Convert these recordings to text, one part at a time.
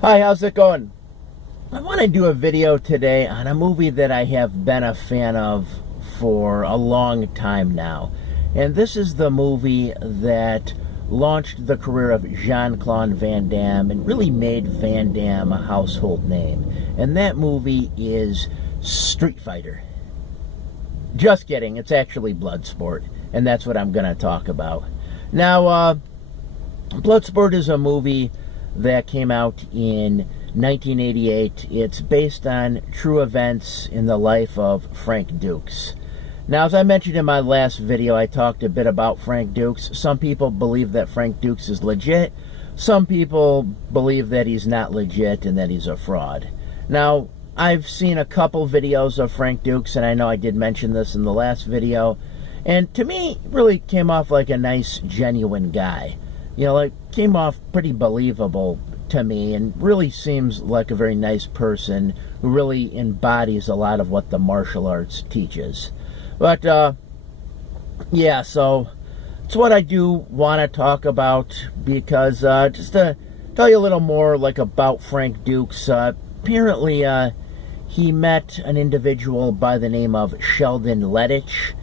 Hi, how's it going? I want to do a video today on a movie that I have been a fan of for a long time now. And this is the movie that launched the career of Jean-Claude Van Damme and really made Van Damme a household name. And that movie is Street Fighter. Just kidding, it's actually Bloodsport. And that's what I'm going to talk about. Now, Bloodsport is a movie that came out in 1988. It's based on true events in the life of Frank Dux. Now, as I mentioned in my last video, I talked a bit about Frank Dux. Some people believe that Frank Dux is legit. Some people believe that he's not legit and that he's a fraud. Now, I've seen a couple videos of Frank Dux, and I know I did mention this in the last video. And to me, he really came off like a nice, genuine guy. You know, like, came off pretty believable to me and really seems like a very nice person who really embodies a lot of what the martial arts teaches. But, yeah, so it's what I do want to talk about because just to tell you a little more, like, about Frank Dux, apparently he met an individual by the name of Sheldon Lettich,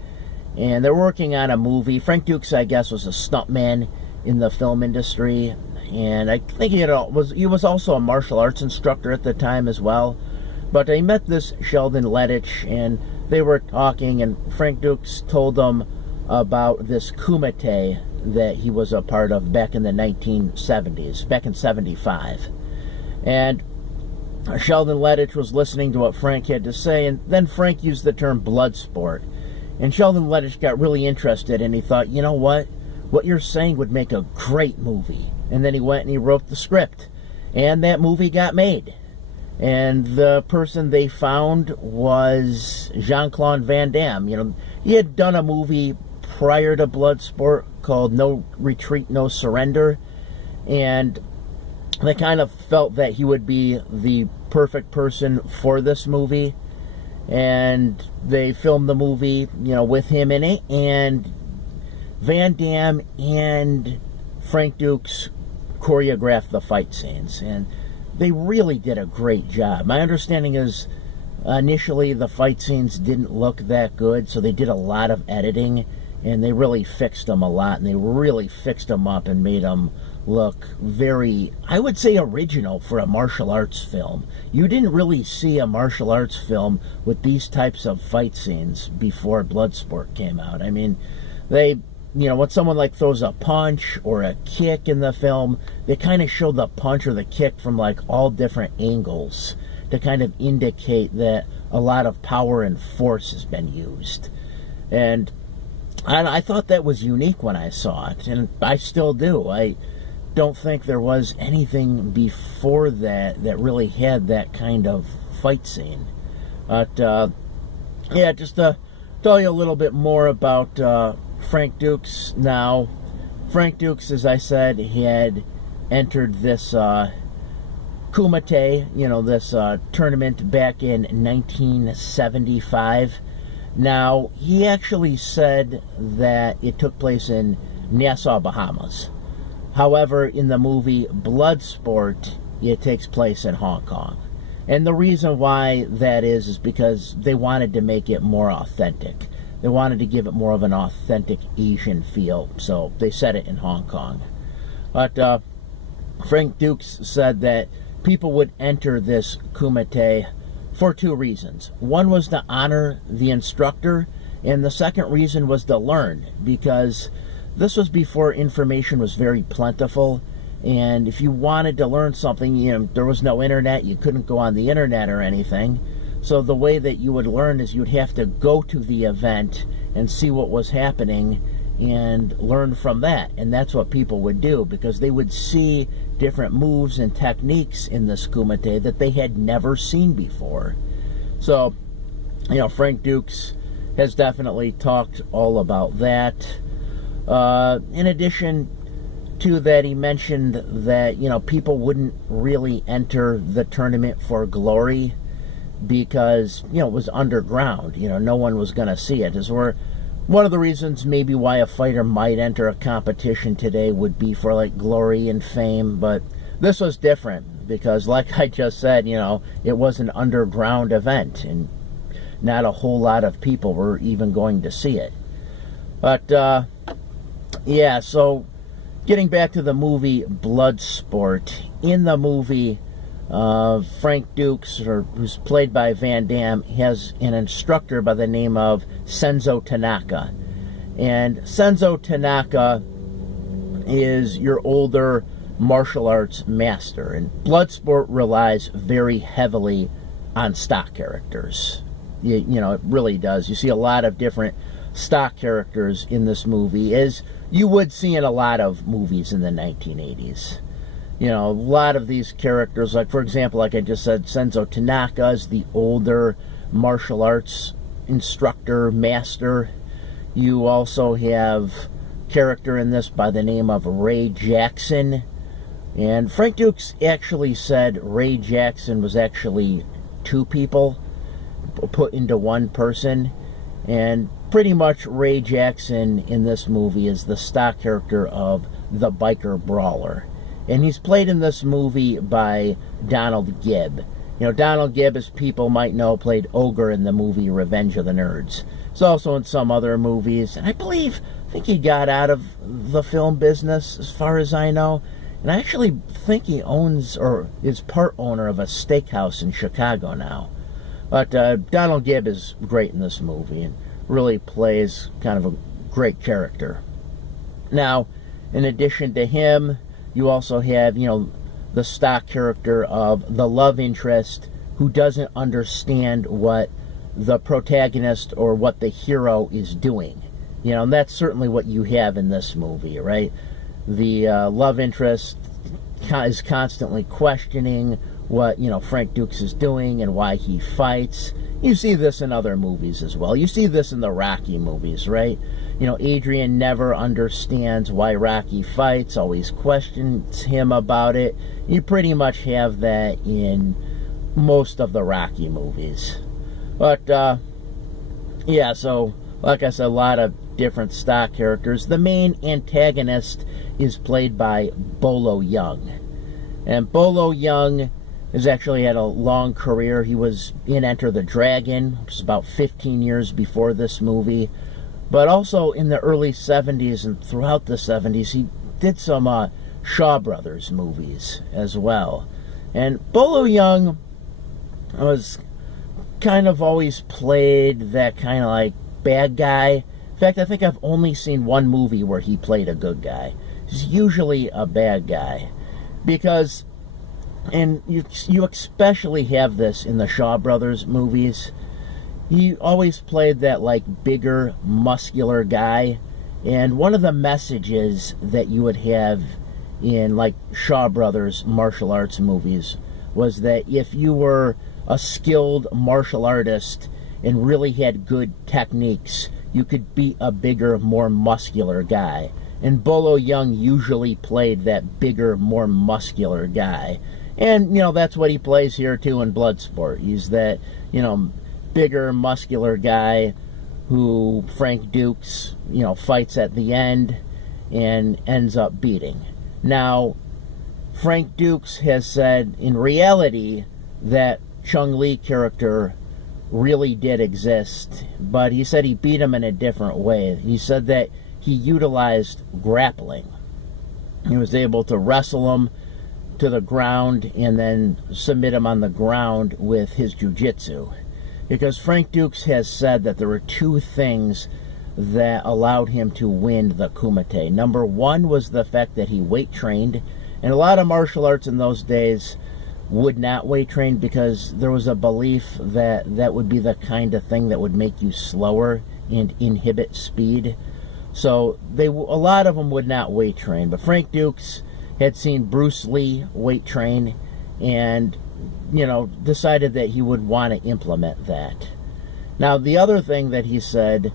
and they're working on a movie. Frank Dux, I guess, was a stuntman in the film industry, and I think he was also a martial arts instructor at the time as well. But he met this Sheldon Lettich, and they were talking, and Frank Dux told them about this kumite that he was a part of back in the 1970s, back in 75. And Sheldon Lettich was listening to what Frank had to say, and then Frank used the term Bloodsport. And Sheldon Lettich got really interested, and he thought, you know what you're saying would make a great movie. And then he went and he wrote the script, and that movie got made. And the person they found was Jean-Claude Van Damme. You know, he had done a movie prior to Bloodsport called No Retreat, No Surrender, and they kind of felt that he would be the perfect person for this movie. And they filmed the movie, you know, with him in it, and Van Damme and Frank Dux choreographed the fight scenes, and they really did a great job. My understanding is initially the fight scenes didn't look that good, so they did a lot of editing, and they really fixed them a lot, and they really fixed them up and made them look very, I would say, original for a martial arts film. You didn't really see a martial arts film with these types of fight scenes before Bloodsport came out. I mean, they, you know, when someone like throws a punch or a kick in the film, they kind of show the punch or the kick from like all different angles to kind of indicate that a lot of power and force has been used. And I thought that was unique when I saw it, and I still do. I don't think there was anything before that that really had that kind of fight scene. But yeah, just to tell you a little bit more about Frank Dux. Now, Frank Dux, as I said, he had entered this kumite, you know, this tournament back in 1975. Now, he actually said that it took place in Nassau, Bahamas. However, in the movie Bloodsport, it takes place in Hong Kong. And the reason why that is because they wanted to make it more authentic. They wanted to give it more of an authentic Asian feel, so they set it in Hong Kong. But Frank Dux said that people would enter this kumite for two reasons. One was to honor the instructor, and the second reason was to learn, because this was before information was very plentiful, and if you wanted to learn something, you know, there was no internet, you couldn't go on the internet or anything. So the way that you would learn is you'd have to go to the event and see what was happening and learn from that. And that's what people would do, because they would see different moves and techniques in this kumite that they had never seen before. So, you know, Frank Dux has definitely talked all about that. In addition to that, he mentioned that, you know, people wouldn't really enter the tournament for glory because, you know, it was underground. You know, no one was going to see it. As we're one of the reasons maybe why a fighter might enter a competition today would be for like glory and fame, but this was different. because like I just said, it was an underground event and not a whole lot of people were even going to see it. But yeah, so getting back to the movie Bloodsport, in the movie, Frank Dux, who's played by Van Damme, has an instructor by the name of Senzo Tanaka. And Senzo Tanaka is your older martial arts master. And Bloodsport relies very heavily on stock characters. It really does. You see a lot of different stock characters in this movie, as you would see in a lot of movies in the 1980s. A lot of these characters, like, for example, like I just said, Senzo Tanaka is the older martial arts instructor, master. You also have character in this by the name of Ray Jackson. And Frank Dux actually said Ray Jackson was actually two people put into one person. And pretty much Ray Jackson in this movie is the stock character of the biker brawler. And he's played in this movie by Donald Gibb. Donald Gibb, as people might know, played Ogre in the movie Revenge of the Nerds. He's also in some other movies. And I think he got out of the film business, as far as I know. And I actually think he owns, or is part owner of, a steakhouse in Chicago now. But Donald Gibb is great in this movie and really plays kind of a great character. Now, in addition to him, you also have, the stock character of the love interest who doesn't understand what the protagonist or what the hero is doing. And that's certainly what you have in this movie, right? The love interest is constantly questioning what, Frank Dux is doing and why he fights. You see this in other movies as well. You see this in the Rocky movies, right? Adrian never understands why Rocky fights, always questions him about it. You pretty much have that in most of the Rocky movies. But, yeah, so, like I said, a lot of different stock characters. The main antagonist is played by Bolo Young. And Bolo Young has actually had a long career. He was in Enter the Dragon, which is about 15 years before this movie. But also in the early 70s and throughout the 70s, he did some Shaw Brothers movies as well. And Bolo Young was kind of always played that kind of like bad guy. In fact, I think I've only seen one movie where he played a good guy. He's usually a bad guy. Because, and you especially have this in the Shaw Brothers movies, he always played that like bigger, muscular guy. And one of the messages that you would have in like Shaw Brothers martial arts movies was that if you were a skilled martial artist and really had good techniques, you could beat a bigger, more muscular guy. And Bolo Young usually played that bigger, more muscular guy. And, that's what he plays here, too, in Bloodsport. He's that, bigger, muscular guy who Frank Dux, fights at the end and ends up beating. Now, Frank Dux has said, in reality, that Chung-Li character really did exist, but he said he beat him in a different way. He said that he utilized grappling. He was able to wrestle him to the ground and then submit him on the ground with his jiu-jitsu. Because Frank Dux has said that there were two things that allowed him to win the Kumite. Number one was the fact that he weight trained, and a lot of martial arts in those days would not weight train because there was a belief that that would be the kind of thing that would make you slower and inhibit speed. So a lot of them would not weight train. But Frank Dux had seen Bruce Lee weight train and, decided that he would want to implement that. Now, the other thing that he said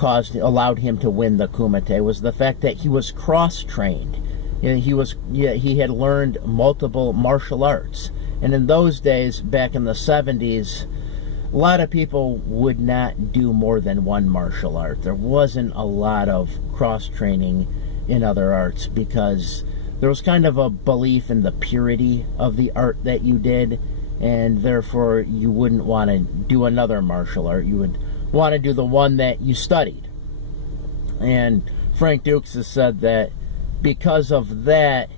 allowed him to win the Kumite was the fact that he was cross-trained. He had learned multiple martial arts. And in those days, back in the 70s, a lot of people would not do more than one martial art. There wasn't a lot of cross-training in other arts because there was kind of a belief in the purity of the art that you did, and therefore you wouldn't want to do another martial art. You would want to do the one that you studied. And Frank Dux has said that because of that,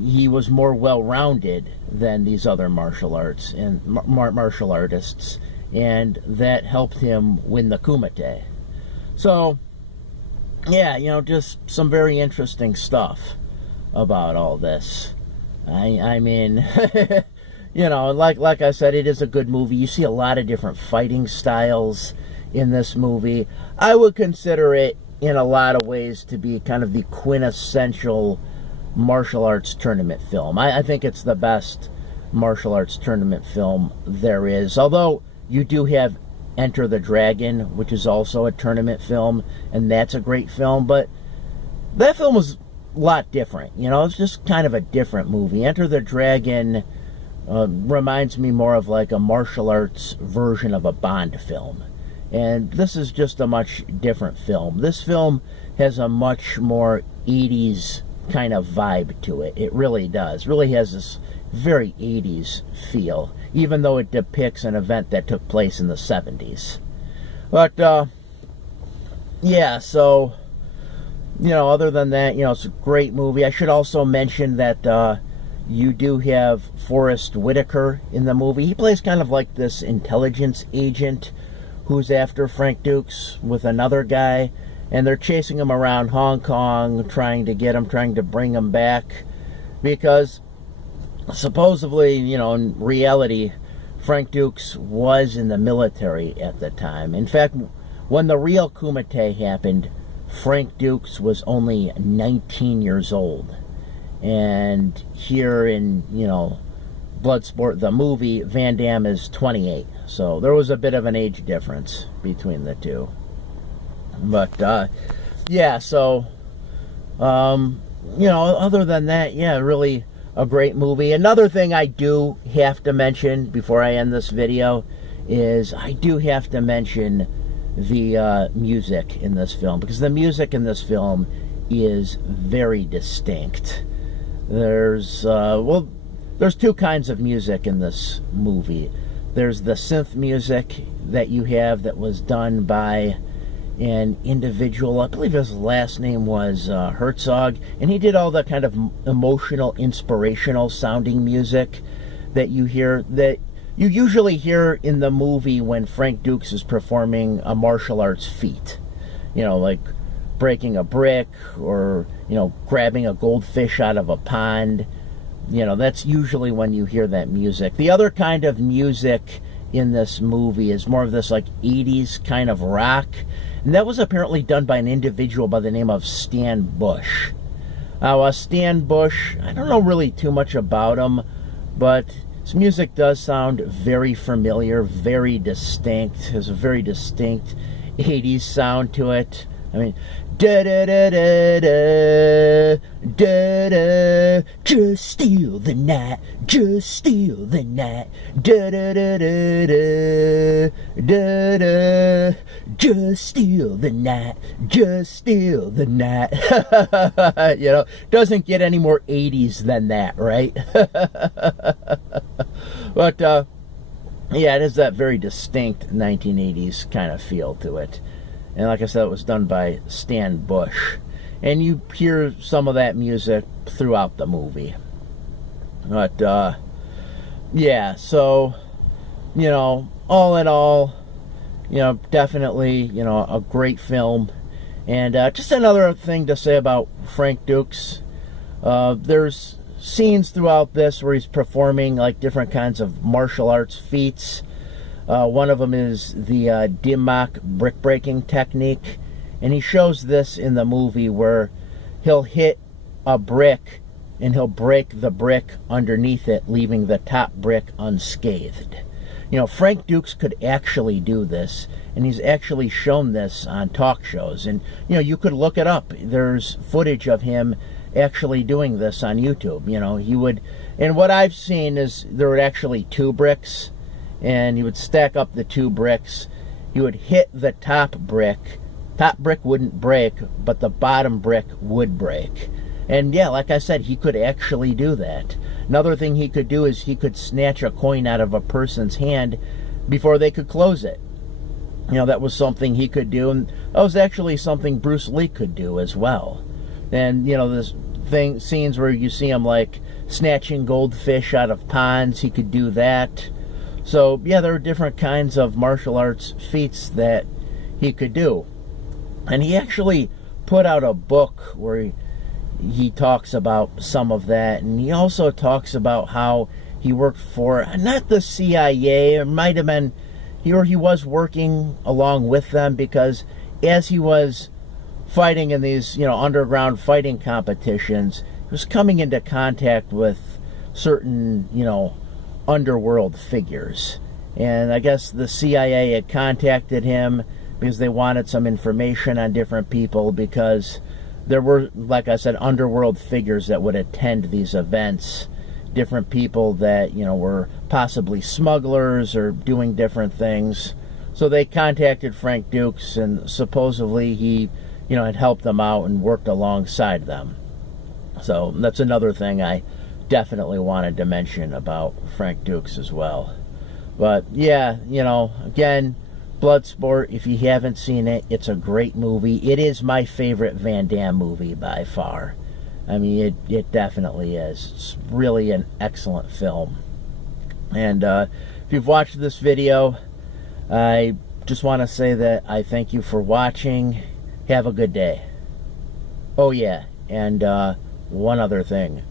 he was more well-rounded than these other martial arts and martial artists, and that helped him win the Kumite. So, yeah, just some very interesting stuff about all this. I mean, like I said, it is a good movie. You see a lot of different fighting styles in this movie. I would consider it, in a lot of ways, to be kind of the quintessential martial arts tournament film. I think it's the best martial arts tournament film there is. Although you do have Enter the Dragon, which is also a tournament film, and that's a great film, but that film was a lot different. It's just kind of a different movie. Enter the Dragon reminds me more of like a martial arts version of a Bond film. And this is just a much different film. This film has a much more 80s kind of vibe to it. It really does. Really has this very 80s feel, even though it depicts an event that took place in the 70s. But, yeah, so, other than that, it's a great movie. I should also mention that you do have Forrest Whitaker in the movie. He plays kind of like this intelligence agent who's after Frank Dux with another guy, and they're chasing him around Hong Kong, trying to get him, trying to bring him back, because supposedly, in reality, Frank Dux was in the military at the time. In fact, when the real Kumite happened, Frank Dux was only 19 years old. And here in, Bloodsport, the movie, Van Damme is 28. So there was a bit of an age difference between the two. But, yeah, so, other than that, yeah, really a great movie. Another thing I do have to mention before I end this video is I do have to mention the music in this film, because the music in this film is very distinct. There's two kinds of music in this movie. There's the synth music that you have that was done by an individual, I believe his last name was Herzog, and he did all the kind of emotional, inspirational sounding music that you hear, that you usually hear in the movie when Frank Dux is performing a martial arts feat. Like breaking a brick, or, grabbing a goldfish out of a pond. That's usually when you hear that music. The other kind of music in this movie is more of this like 80s kind of rock, and that was apparently done by an individual by the name of Stan Bush. Now, Stan Bush, I don't know really too much about him, but his music does sound very familiar, very distinct. Has a very distinct 80s sound to it. I mean, da da da da da da da, just steal the night, just steal the night, da da da da da da da, just steal the night, just steal the night. Doesn't get any more 80s than that, right? But yeah, it has that very distinct 1980s kind of feel to it. And like I said, it was done by Stan Bush. And you hear some of that music throughout the movie. But, yeah, so, all in all, definitely, a great film. And just another thing to say about Frank Dux. There's scenes throughout this where he's performing, like, different kinds of martial arts feats. One of them is the Dimmak brick-breaking technique, and he shows this in the movie where he'll hit a brick and he'll break the brick underneath it, leaving the top brick unscathed. Frank Dux could actually do this, and he's actually shown this on talk shows, and you could look it up. There's footage of him actually doing this on YouTube. He would, and what I've seen is there were actually two bricks, and he would stack up the two bricks. He would hit the top brick. Top brick wouldn't break, but the bottom brick would break. And yeah, like I said, he could actually do that. Another thing he could do is he could snatch a coin out of a person's hand before they could close it. You know, that was something he could do, and that was actually something Bruce Lee could do as well. And, you know, this scenes where you see him, like, snatching goldfish out of ponds, he could do that. So, yeah, there are different kinds of martial arts feats that he could do. And he actually put out a book where he talks about some of that, and he also talks about how he worked for, not the CIA, it might have been, he was working along with them, because as he was fighting in these, you know, underground fighting competitions, he was coming into contact with certain, you know, underworld figures. And I guess the CIA had contacted him because they wanted some information on different people, because there were, like I said, underworld figures that would attend these events. Different people that, you know, were possibly smugglers or doing different things. So they contacted Frank Dux, and supposedly he, you know, had helped them out and worked alongside them. So that's another thing I definitely wanted to mention about Frank Dux as well. But yeah, you know, again, Bloodsport, if you haven't seen it, it's a great movie. It is my favorite Van Damme movie by far. I mean, it definitely is. It's really an excellent film. And if you've watched this video, I just want to say that I thank you for watching. Have a good day. Oh yeah, and one other thing.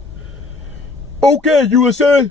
Okay, USA!